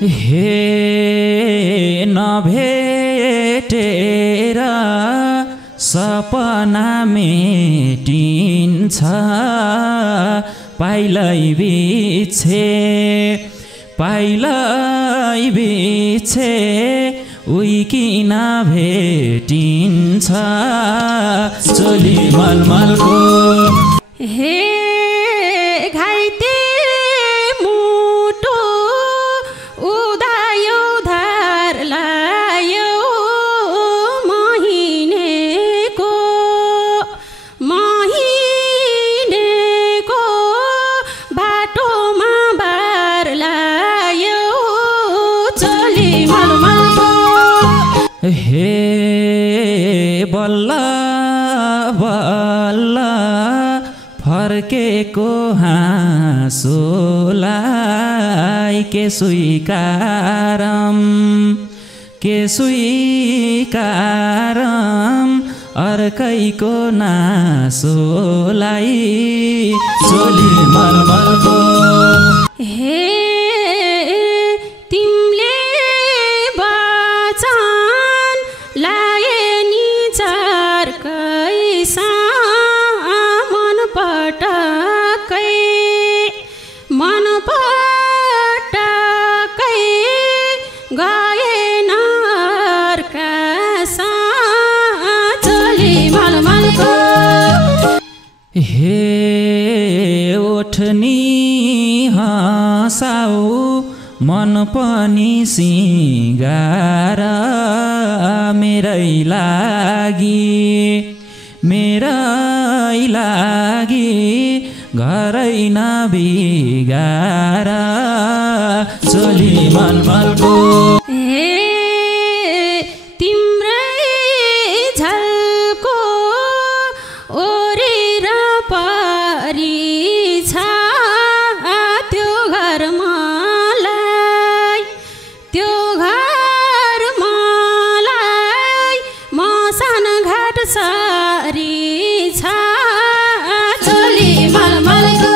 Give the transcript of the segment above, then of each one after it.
हे नभेटेर सपना मेटिन्छ पाइलै बिछे उही किन भेटिन्छ चोली मलमलको हे घाइते मुटु उदायो धार लायो महिनेको बाटोमा बार लायो चोली मलमलको हे बल्ल बल्ल फर्केको हाँसोलाई के स्वीकारम अर्कैको नासोलाई चोली मलमलको हे तिमीले बचन लाए नि चारकैसा मन पटकै गएन अर्कासा चोली मलमलको हे ओठनी हँसाऊ मन पनि सिँगार मेरै लागि घरै नबिगार चोली मलमलको हे तिम्रै झल्को ओरेर परी छ त्यो घर मलाई मसान घाट सारी छ चोली मलमलको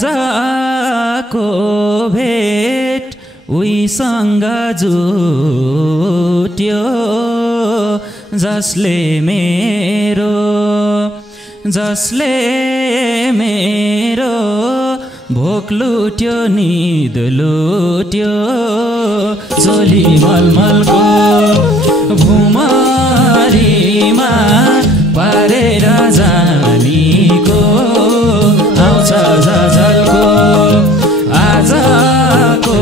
आजको भेट उहीसँग जुट्यो जसले मेरो भोक लुट्यो निद लुट्यो चोली मलमलको भुमरीमा पारेर जानीको आउँछ झझल्को आजको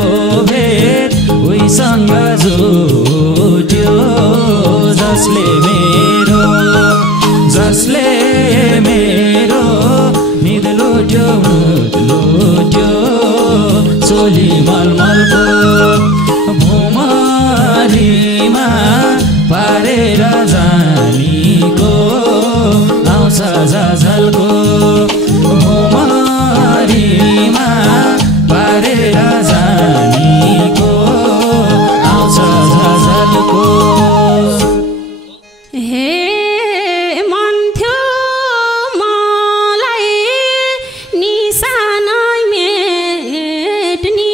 भेट उहीसँग जुट्यो जसले मेरो निद लुट्यो चोली मलमलको भुमरीमा पारेर जानीको आउँछ झझल्को भुमरीमा पारेर जानीको आउँछ झझल्को हे मन थियो मलाई निशानै मेट्नी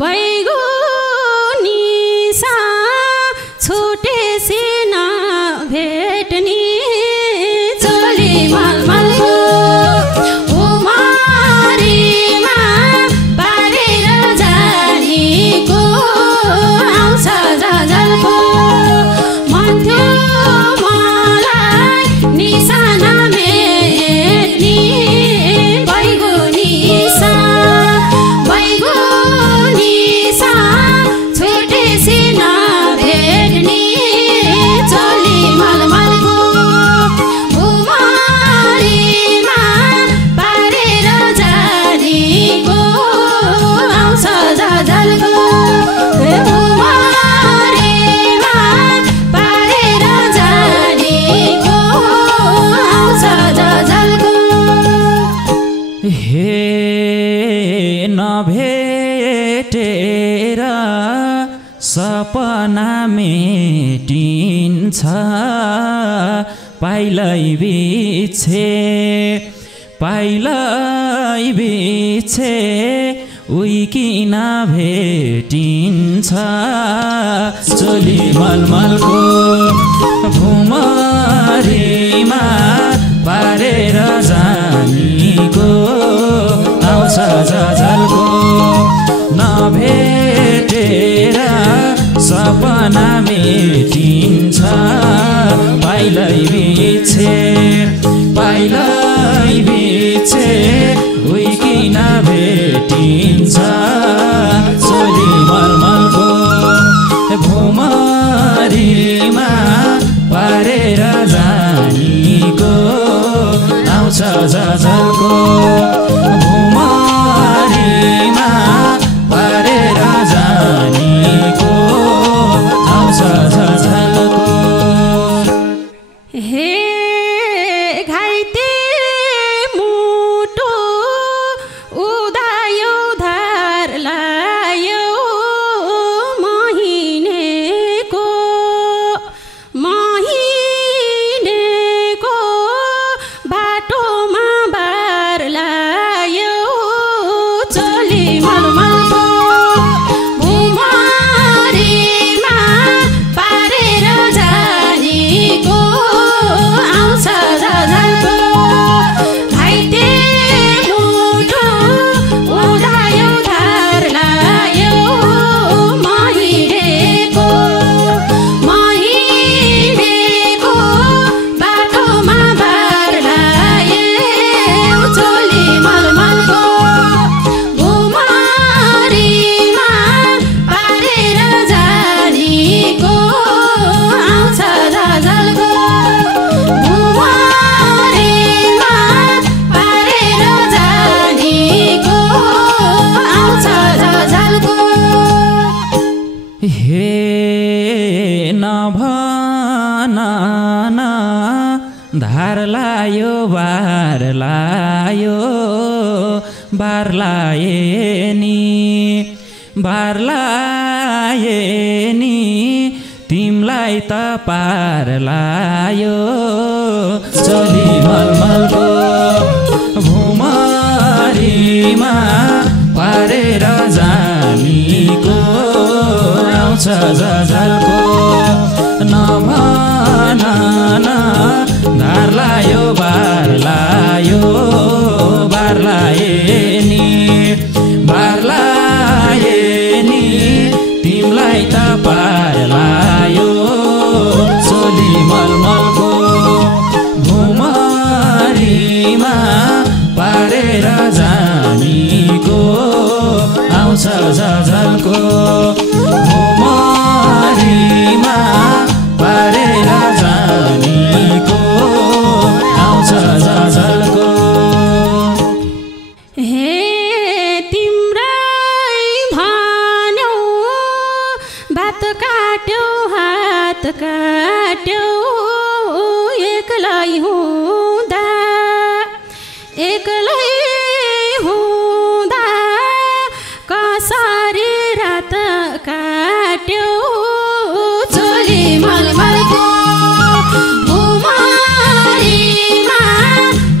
बैगो निशा छुटेसी नभे सपना मेटिन्छ पाइलै बिछे उही किन भेटिन्छ चोली मलमलको भुमरीमा पारेर जानीको आउँछ झझल्को नभेटेर सपना मेटिन्छ पाइलै बिछे उही किन भेटिन्छ चोली मलमलको भुमरीमा पारेर जानीको आउँछ झझल्को भुमरीमा पारेर जानीको आउँछ झझल्को हे घाइते मुटु उदायो धार लायो महिनेको बाटोमा बार लायो चोली मलमलको भुमरीमा पारेर जानीको आउँछ झझल्को घाइते मुटु उदायो धार लायो महिनेको बाटोमा बार लायो चोली मलमलको भुमरीमा पारेर जानीको आउँछ झझल्को भुमरीमा पारेर जानीको आउँछ झझल्को हे नभन धार लायो बार लाए नि तिमलाई त पार लायो चोली मलमलको भुमरीमा पारेर जानीको आउँछ झझल्को नभन धार लायो बार लाए नि तिमलाई त पार लायो चोली मलमलको भुमरीमा पारेर जानीको आउँछ झझल्को भुमरीमा पारेर जानीको आउँछ झझल्को हे तिम्रै भन्यौ बात काट्यौ हात काट्यौ एक्लै हुँदा कसरी रात काट्यौ चोली मलमलको भुमरीमा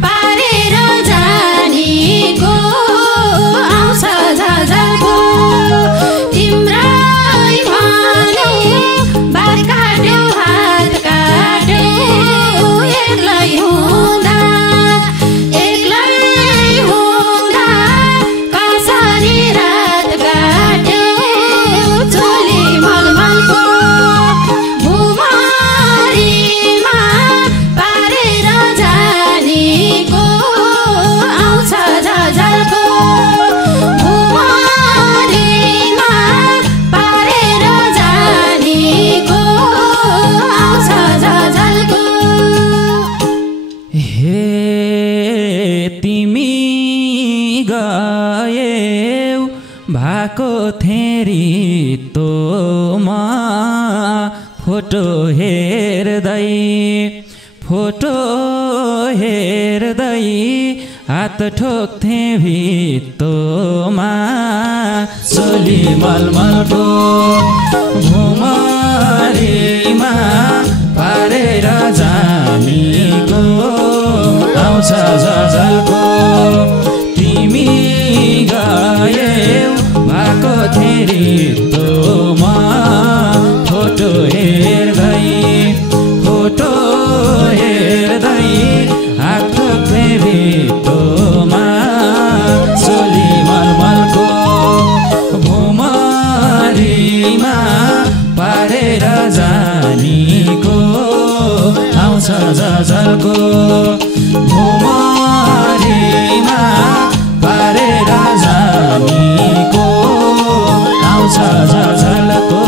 पारेर जानीको आउँछ झझल्को तिम्रै भन्यौ बात काट्यौ हात काट्यौ एक्लै हुँदा कसरी रात काट्यौ चोली मलमलको भुमरीमा पारेर जानीको आउँछ झझल्को भुमरीमा पारेर जानीको आउँछ झझल्को हे तिमी गयौ भएको थेरी तोमा फोटो हेर्दै हात ठोक्थे भित्तोमा चोली मलमलको भुमरीमा पारेर जानीको आउँछ झझल्को तिमी गयौ भएको थेरी तोमा फोटो हेर्दै हात ठोक्थे भित्तोमा चोली मलमलको भुमरीमा पारेर जानीको आउँछ झझल्को भुमरीमा पारेर जानीको आउँछ झझल्को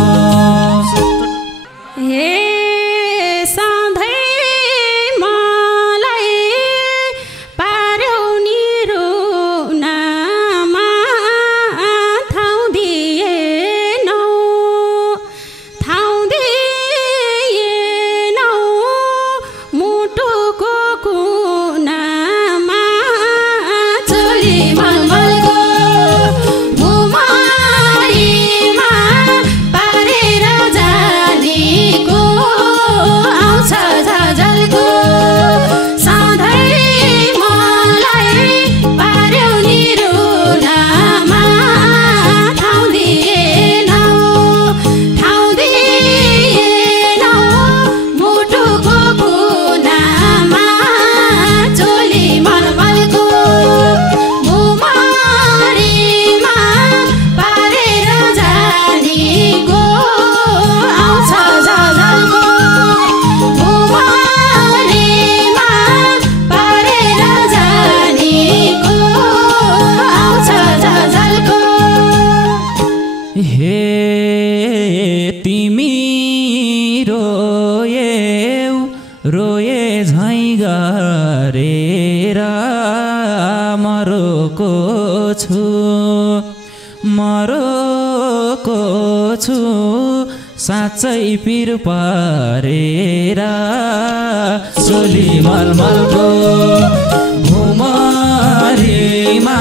रोए झैं गरेर मरोको छु साँच्चै पिर परेर चोली मलमलको भुमरीमा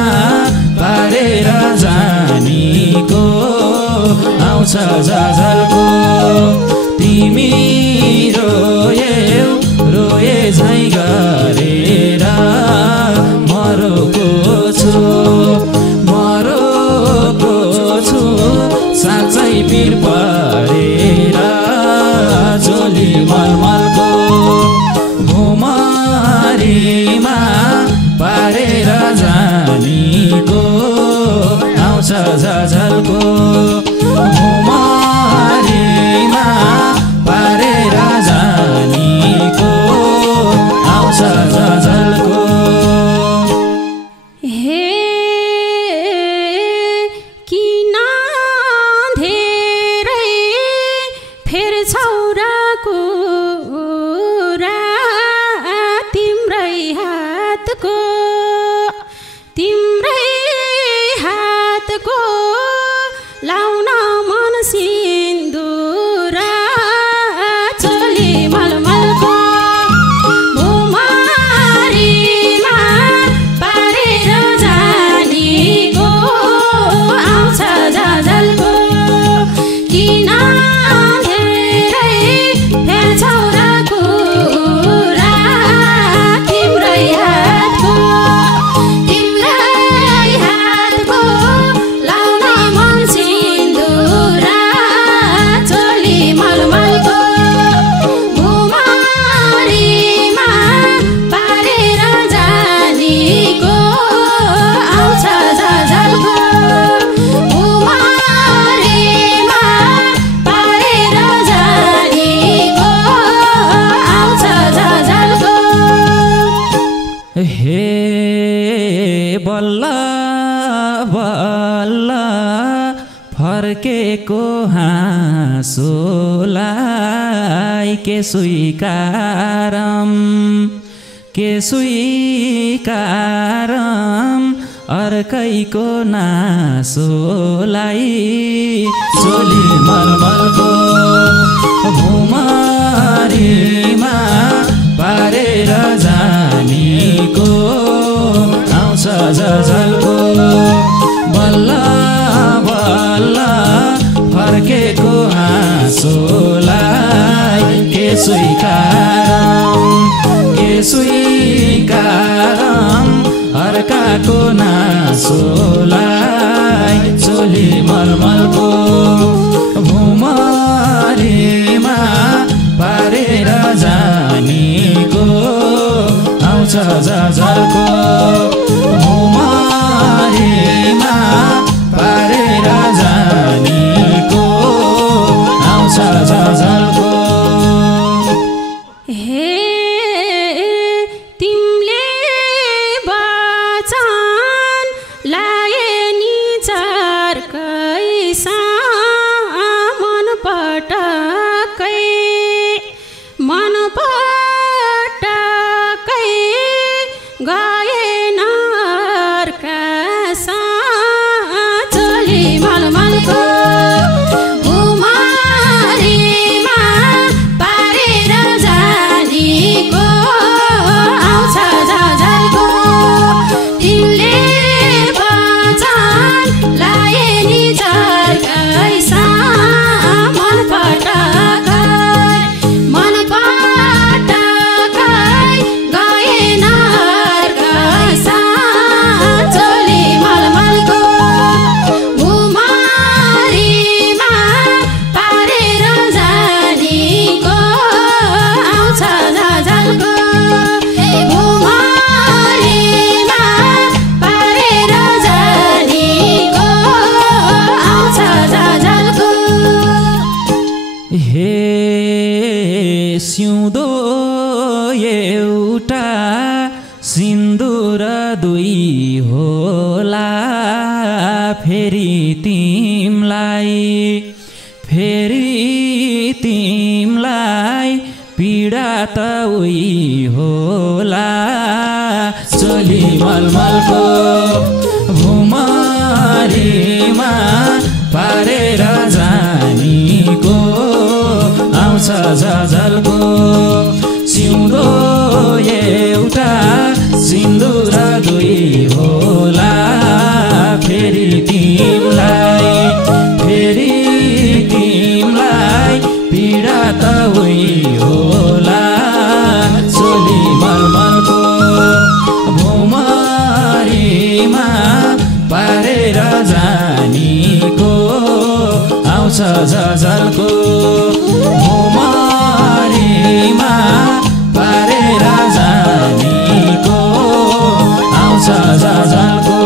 पारेर जानीको आउँछ झझल्को तिमी रोए झैं गरेर मरोको छु साँच्चै पिर परेर चोली मलमलको भुमरीमा पारेर जानीको आउँछ झझल्को भुमरीमा पारेर जानीको आउँछ झझल्को लाउन मन सिन्दुरा चोली मलमलको भुमरीमा पारेर जानीको आउँछ झझल्को किन धेरै फेर्छौ र कुरा तिम्रै हातको लाउन मन सिन्दुरा चोली मलमलको भुमरीमा पारेर जानीको आउँछ झझल्को भुमरीमा पारेर जानीको आउँछ झझल्को हे बल्ल बल्ल फर्केको हाँसोलाई के स्वीकारम अर्कैको नासोलाई चोली मलमलको भुमरीमा पारेर जानीको अर्काको नासोलाई चोली मलमलको भुमरीमा पारेर जानीको आउँछ झझल्को भुमरीमा पारेर जानीको आउँछ झझल्को सिउँदो एउटा सिन्दुर दुई होला फेरि तिमलाई पीडा त उही होला चोली मलमलको भुमरीमा पारेर जानीको आउँछ झझल्को सिउँदो एउटा सिन्दुर दुई होला फेरि तिमलाई पीडा त उही होला चोली मलमलको भुमरीमा पारेर जानीको आउँछ झझल्को भुमरीमा पारेर जानीको आउँछ झझल्को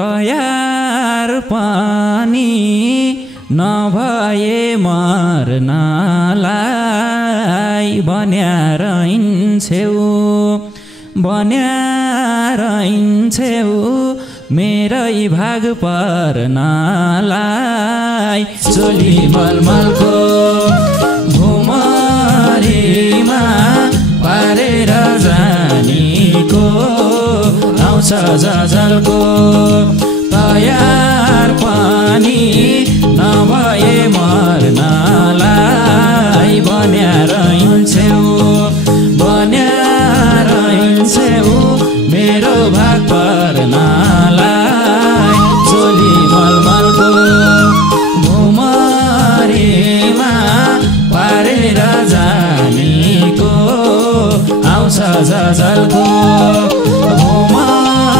तयार पानी नभए मर्नलाई बन्यारहिन्छेउ मेरै भाग पर्नलाई चोली मलमलको भुमरीमा पारेर जानीको आउँछ झझल्को तयार पानी नभए मर्नलाई बन्यारहिन्छेउ मेरो भाग पर्नलाई चोली मलमलको भुमरीमा पारेर जानीको आउँछ झझल्को भुमरीमा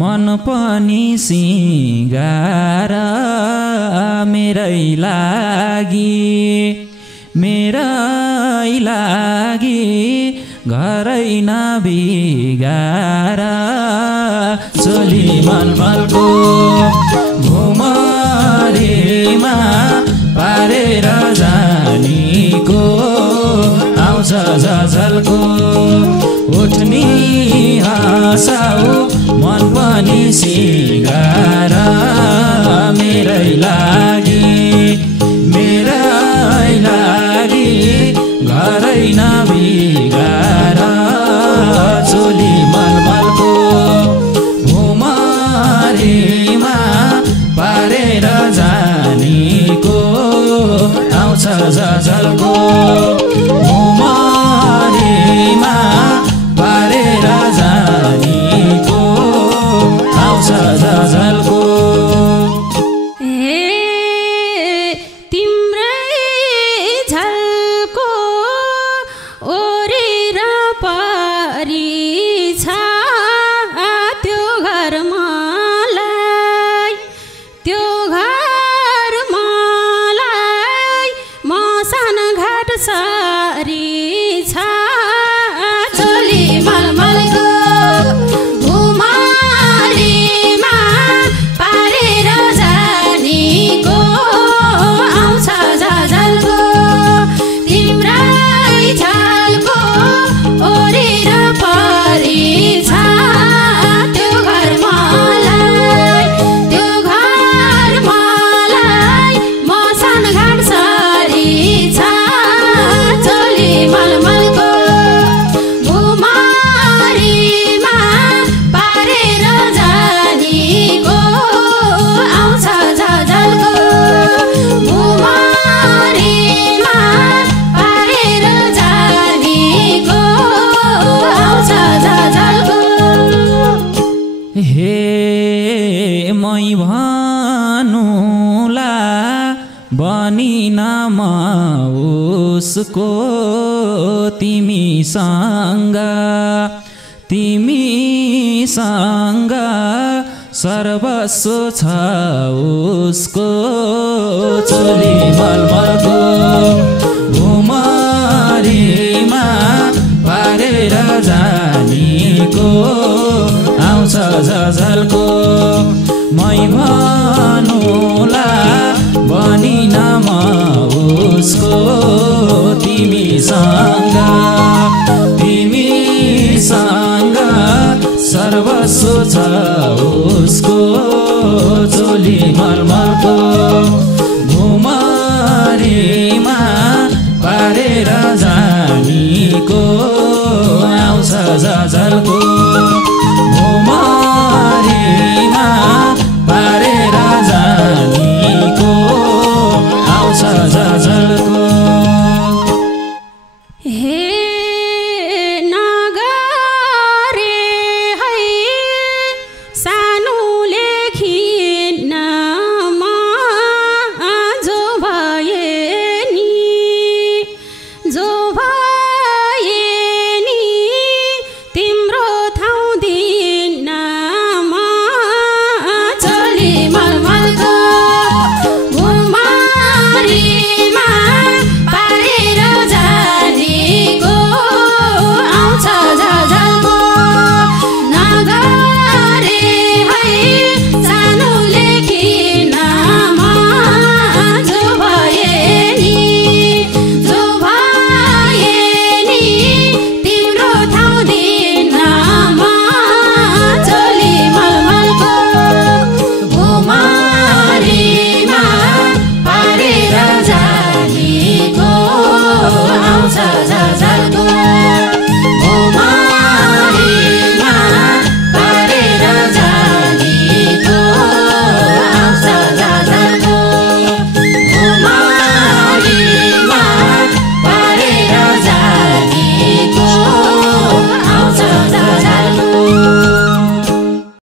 मन पनि सिँगार मेरै लागि घरै नबिगार चोली मलमलको घुमरीमा पारेर जानीको आउँछ झझल्को उठ्नी हँसाउ मन पनि सिँगार मेरै लागि घरै नबिगार चोली मलमलको घुमरीमा पारेर जानीको आउँछ झझल्को घुमरीमा पारेर जानीको आउँछ झझल्को बनिन म उसको तिमीसँग सर्वस्व छ उसको चोली मलमलको घुमरीमा पारेर जानीको आउँछ झझल्को मै भनुला बनिन म उसको तिमीसँग सर्वस्व छ उसको चोली मलमलको